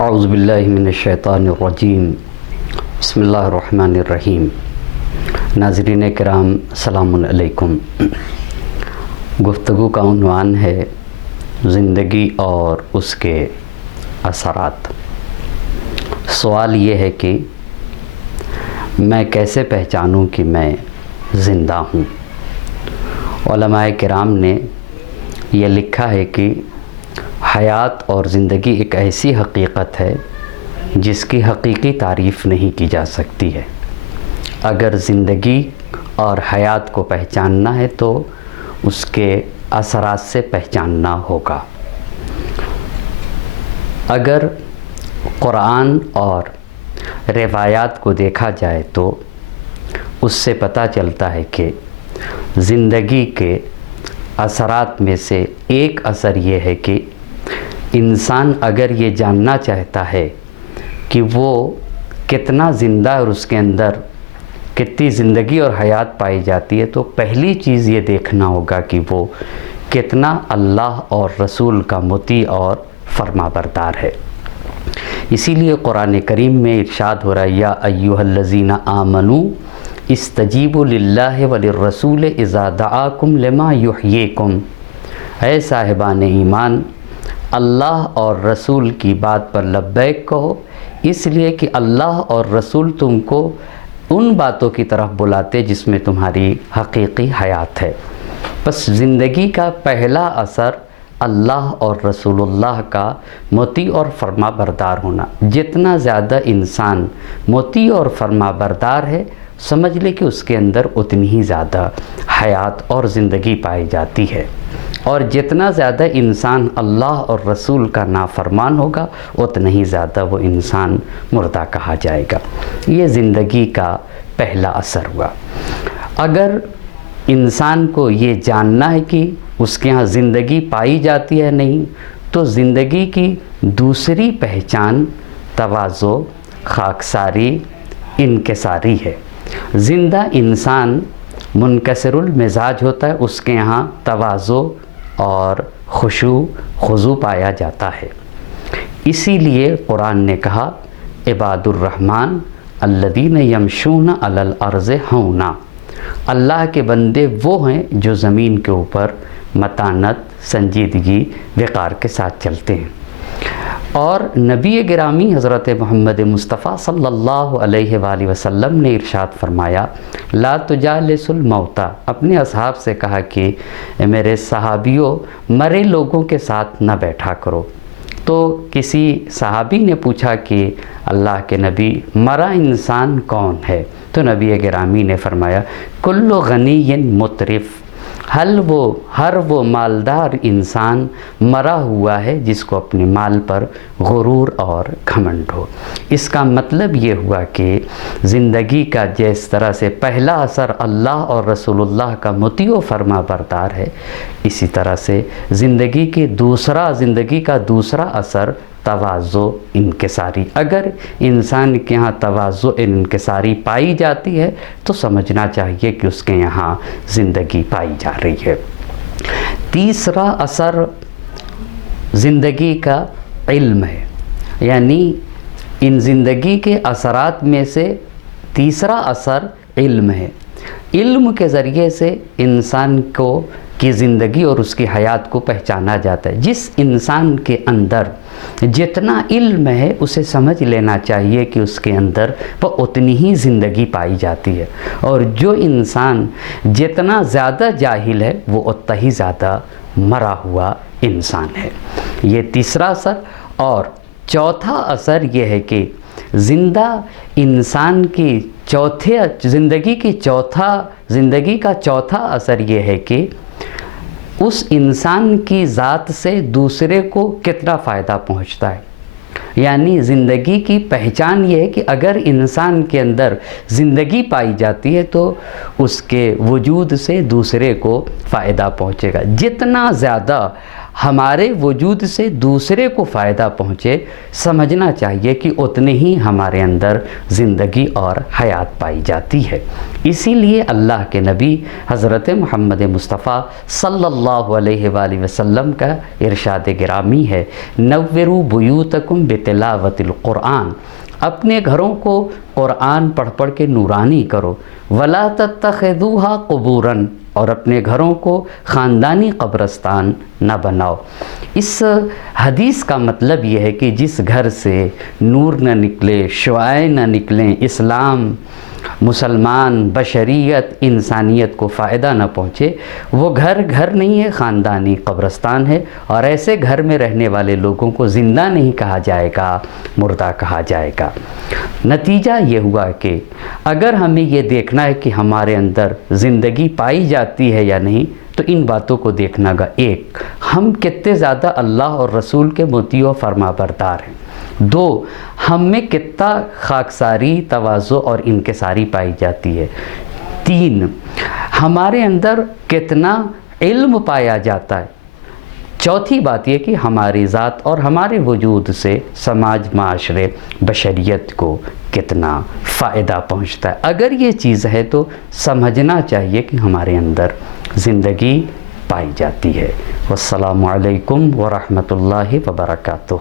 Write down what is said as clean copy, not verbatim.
اعوذ باللہ من الشیطان الرجیم بسم اللہ الرحمن الرحیم۔ ناظرین کرام السلام علیکم۔ گفتگو کا عنوان ہے زندگی اور اس کے اثرات۔ سوال یہ ہے کہ میں کیسے پہچانوں کہ میں زندہ ہوں؟ علماء کرام نے یہ لکھا ہے کہ حیات اور زندگی ایک ایسی حقیقت ہے جس کی حقیقی تعریف نہیں کی جا سکتی ہے۔ اگر زندگی اور حیات کو پہچاننا ہے تو اس کے اثرات سے پہچاننا ہوگا۔ اگر قرآن اور روایات کو دیکھا جائے تو اس سے پتہ چلتا ہے کہ زندگی کے اثرات میں سے ایک اثر یہ ہے کہ انسان اگر یہ جاننا چاہتا ہے کہ وہ کتنا زندہ اور اس کے اندر کتنی زندگی اور حیات پائی جاتی ہے تو پہلی چیز یہ دیکھنا ہوگا کہ وہ کتنا اللہ اور رسول کا مطیع اور فرما بردار ہے۔ اسی لیے قرآن کریم میں ارشاد ہو رہا ہے یا ایھا الذین آمنوا استجیبوا للہ وللرسول اذا دعاکم لما یحییکم۔ اے صاحبان ایمان، اللہ اور رسول کی بات پر لبیک کہو، اس لیے کہ اللہ اور رسول تم کو ان باتوں کی طرف بلاتے جس میں تمہاری حقیقی حیات ہے۔ بس زندگی کا پہلا اثر اللہ اور رسول اللہ کا مطیع اور فرما بردار ہونا۔ جتنا زیادہ انسان مطیع اور فرما بردار ہے سمجھ لے کہ اس کے اندر اتنی ہی زیادہ حیات اور زندگی پائی جاتی ہے، اور جتنا زیادہ انسان اللہ اور رسول کا نافرمان ہوگا اتنا ہی زیادہ وہ انسان مردہ کہا جائے گا۔ یہ زندگی کا پہلا اثر ہوا۔ اگر انسان کو یہ جاننا ہے کہ اس کے ہاں زندگی پائی جاتی ہے نہیں تو زندگی کی دوسری پہچان تواضع، خاکساری، انکساری ہے۔ زندہ انسان منکسر المزاج ہوتا ہے، اس کے یہاں تواضع اور خضوع پایا جاتا ہے۔ اسی لیے قرآن نے کہا عباد الرحمن الذین یمشون علی الارض ہونا۔ اللہ کے بندے وہ ہیں جو زمین کے اوپر متانت، سنجیدگی، وقار کے ساتھ چلتے ہیں۔ اور نبی گرامی حضرت محمد مصطفیٰ صلی اللہ علیہ وآلہ وسلم نے ارشاد فرمایا لا تجالس الموتى، اپنے اصحاب سے کہا کہ میرے صحابیوں مرے لوگوں کے ساتھ نہ بیٹھا کرو۔ تو کسی صحابی نے پوچھا کہ اللہ کے نبی مرا انسان کون ہے؟ تو نبی گرامی نے فرمایا کل غنی مترف، ہر وہ مالدار انسان مرا ہوا ہے جس کو اپنے مال پر غرور اور گھمنڈ ہو۔ اس کا مطلب یہ ہوا کہ زندگی کا جس طرح سے پہلا اثر اللہ اور رسول اللہ کا مطیع و فرما بردار ہے، اسی طرح سے زندگی کا دوسرا اثر تواضع، انکساری۔ اگر انسان کے یہاں تواضع، انکساری پائی جاتی ہے تو سمجھنا چاہیے کہ اس کے یہاں زندگی پائی جا رہی ہے۔ تیسرا اثر زندگی کا علم ہے، یعنی ان زندگی کے اثرات میں سے تیسرا اثر علم ہے۔ علم کے ذریعے سے انسان کی زندگی اور اس کی حیات کو پہچانا جاتا ہے۔ جس انسان کے اندر جتنا علم ہے اسے سمجھ لینا چاہیے کہ اس کے اندر وہ اتنی ہی زندگی پائی جاتی ہے، اور جو انسان جتنا زیادہ جاہل ہے وہ اتنا ہی زیادہ مرا ہوا انسان ہے۔ یہ تیسرا اثر۔ اور چوتھا اثر یہ ہے کہ زندہ انسان کی زندگی کا چوتھا اثر یہ ہے کہ اس انسان کی ذات سے دوسرے کو کتنا فائدہ پہنچتا ہے۔ یعنی زندگی کی پہچان یہ ہے کہ اگر انسان کے اندر زندگی پائی جاتی ہے تو اس کے وجود سے دوسرے کو فائدہ پہنچے گا۔ جتنا زیادہ ہمارے وجود سے دوسرے کو فائدہ پہنچے، سمجھنا چاہیے کہ اتنے ہی ہمارے اندر زندگی اور حیات پائی جاتی ہے۔ اسی لیے اللہ کے نبی حضرت محمد مصطفیٰ صلی اللہ علیہ وآلہ وسلم کا ارشاد گرامی ہے، نوروا بیوتکم بتلاوت القرآن، اپنے گھروں کو قرآن پڑھ پڑھ کے نورانی کرو، ولا تتخذوها قبورا، اور اپنے گھروں کو خاندانی قبرستان نہ بناؤ۔ اس حدیث کا مطلب یہ ہے کہ جس گھر سے نور نہ نکلے، شعاع نہ نکلیں، اسلام، مسلمان، بشریت، انسانیت کو فائدہ نہ پہنچے، وہ گھر گھر نہیں ہے، خاندانی قبرستان ہے، اور ایسے گھر میں رہنے والے لوگوں کو زندہ نہیں کہا جائے گا، مردہ کہا جائے گا۔ نتیجہ یہ ہوا کہ اگر ہمیں یہ دیکھنا ہے کہ ہمارے اندر زندگی پائی جاتی ہے یا نہیں، تو ان باتوں کو دیکھنا گا، ایک، ہم کتنے زیادہ اللہ اور رسول کے مطیع و فرما بردار ہیں، دو، ہم میں کتنا خاکساری، تواضع اور انکساری پائی جاتی ہے، تین، ہمارے اندر کتنا علم پایا جاتا ہے، چوتھی بات یہ کہ ہماری ذات اور ہمارے وجود سے سماج، معاشرے، بشریت کو کتنا فائدہ پہنچتا ہے۔ اگر یہ چیز ہے تو سمجھنا چاہیے کہ ہمارے اندر زندگی پائی جاتی ہے۔ والسلام علیکم ورحمۃ اللہ وبرکاتہ۔